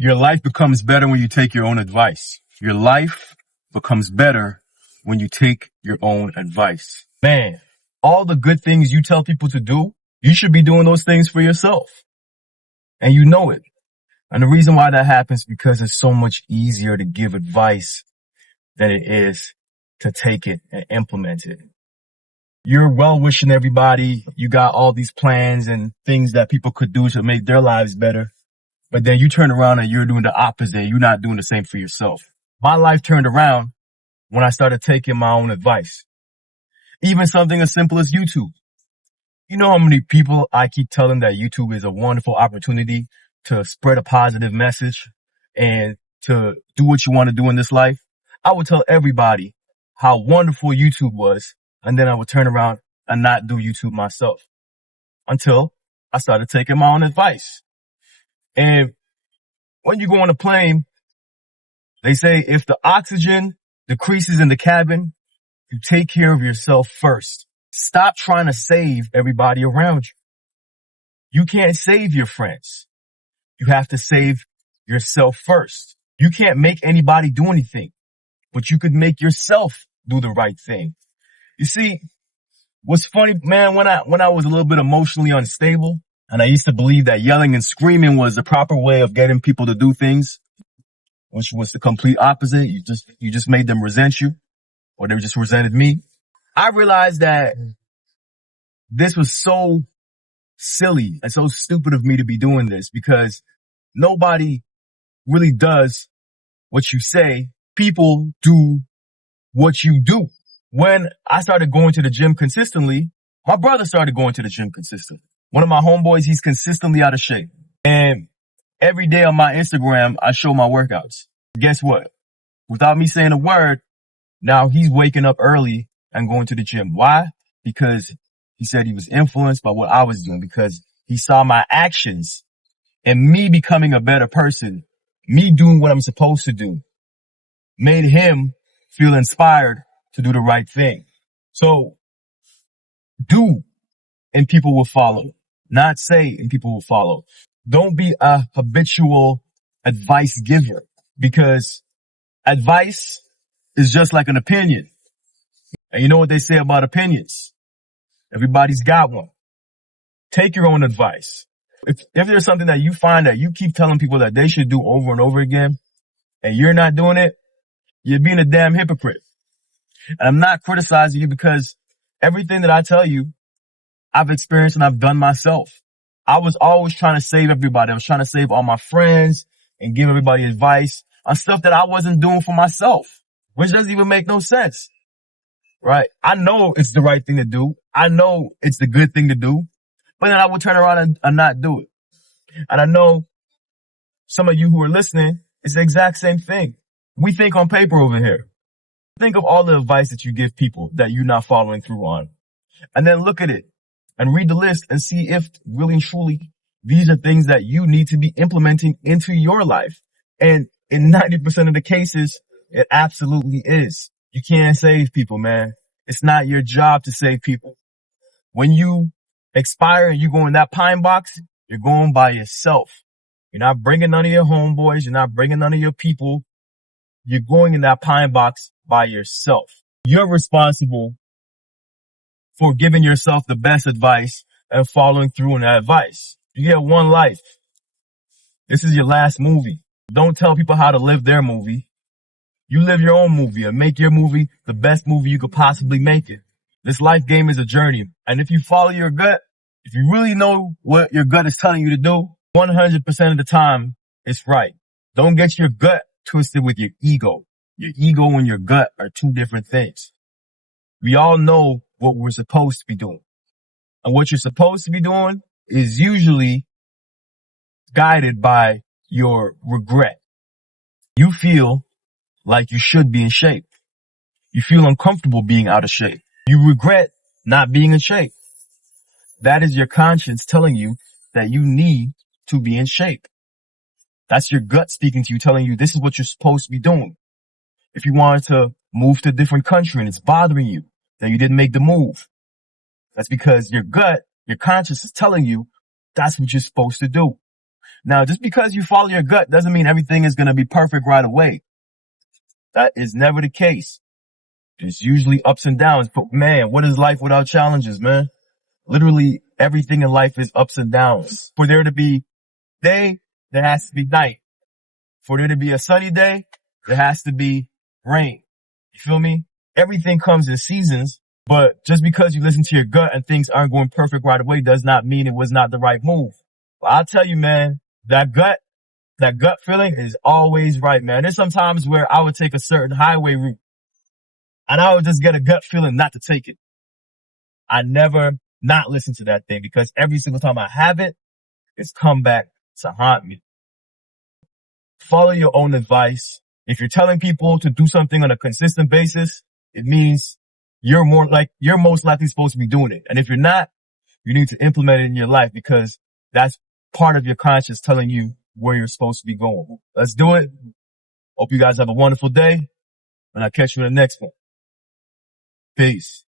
Your life becomes better when you take your own advice. Your life becomes better when you take your own advice. Man, all the good things you tell people to do, you should be doing those things for yourself. And you know it. And the reason why that happens is because it's so much easier to give advice than it is to take it and implement it. You're well-wishing everybody. You got all these plans and things that people could do to make their lives better. But then you turn around and you're doing the opposite. You're not doing the same for yourself. My life turned around when I started taking my own advice. Even something as simple as YouTube. You know how many people I keep telling that YouTube is a wonderful opportunity to spread a positive message and to do what you want to do in this life? I would tell everybody how wonderful YouTube was, and then I would turn around and not do YouTube myself until I started taking my own advice. And when you go on a plane, they say if the oxygen decreases in the cabin, you take care of yourself first. Stop trying to save everybody around you. You can't save your friends. You have to save yourself first. You can't make anybody do anything, but you could make yourself do the right thing. You see, what's funny, man, when I was a little bit emotionally unstable, and I used to believe that yelling and screaming was the proper way of getting people to do things, which was the complete opposite. You just made them resent you, or they just resented me. I realized that this was so silly and so stupid of me to be doing this, because nobody really does what you say. People do what you do. When I started going to the gym consistently, my brother started going to the gym consistently. One of my homeboys, he's consistently out of shape. And every day on my Instagram, I show my workouts. Guess what? Without me saying a word, now he's waking up early and going to the gym. Why? Because he said he was influenced by what I was doing, because he saw my actions and me becoming a better person, me doing what I'm supposed to do, made him feel inspired to do the right thing. So do, and people will follow. Not say, and people will follow. Don't be a habitual advice giver, because advice is just like an opinion. And you know what they say about opinions? Everybody's got one. Take your own advice. If there's something that you find that you keep telling people that they should do over and over again, and you're not doing it, you're being a damn hypocrite. And I'm not criticizing you, because everything that I tell you, I've experienced and I've done myself. I was always trying to save everybody. I was trying to save all my friends and give everybody advice on stuff that I wasn't doing for myself, which doesn't even make no sense, right? I know it's the right thing to do. I know it's the good thing to do, but then I would turn around and not do it. And I know some of you who are listening, it's the exact same thing. We think on paper over here. Think of all the advice that you give people that you're not following through on. And then look at it and read the list and see if really and truly these are things that you need to be implementing into your life. And in 90% of the cases, it absolutely is. You can't save people, man. It's not your job to save people. When you expire and you go in that pine box, you're going by yourself. You're not bringing none of your homeboys. You're not bringing none of your people. You're going in that pine box by yourself. You're responsible for giving yourself the best advice and following through on that advice. You get one life. This is your last movie. Don't tell people how to live their movie. You live your own movie and make your movie the best movie you could possibly make it. This life game is a journey. And if you follow your gut, if you really know what your gut is telling you to do, 100% of the time, it's right. Don't get your gut twisted with your ego. Your ego and your gut are two different things. We all know what we're supposed to be doing. And what you're supposed to be doing is usually guided by your regret. You feel like you should be in shape. You feel uncomfortable being out of shape. You regret not being in shape. That is your conscience telling you that you need to be in shape. That's your gut speaking to you, telling you this is what you're supposed to be doing. If you wanted to move to a different country and it's bothering you that you didn't make the move, that's because your gut, your conscience is telling you that's what you're supposed to do. Now, just because you follow your gut doesn't mean everything is going to be perfect right away. That is never the case. There's usually ups and downs, but man, what is life without challenges, man? Literally everything in life is ups and downs. For there to be day, there has to be night. For there to be a sunny day, there has to be rain. You feel me? Everything comes in seasons, but just because you listen to your gut and things aren't going perfect right away does not mean it was not the right move. But I'll tell you, man, that gut feeling is always right, man. There's sometimes where I would take a certain highway route and I would just get a gut feeling not to take it. I never not listen to that thing because every single time I have it, it's come back to haunt me. Follow your own advice. If you're telling people to do something on a consistent basis, it means you're most likely supposed to be doing it. And if you're not, you need to implement it in your life because that's part of your conscience telling you where you're supposed to be going. Let's do it. Hope you guys have a wonderful day and I'll catch you in the next one. Peace.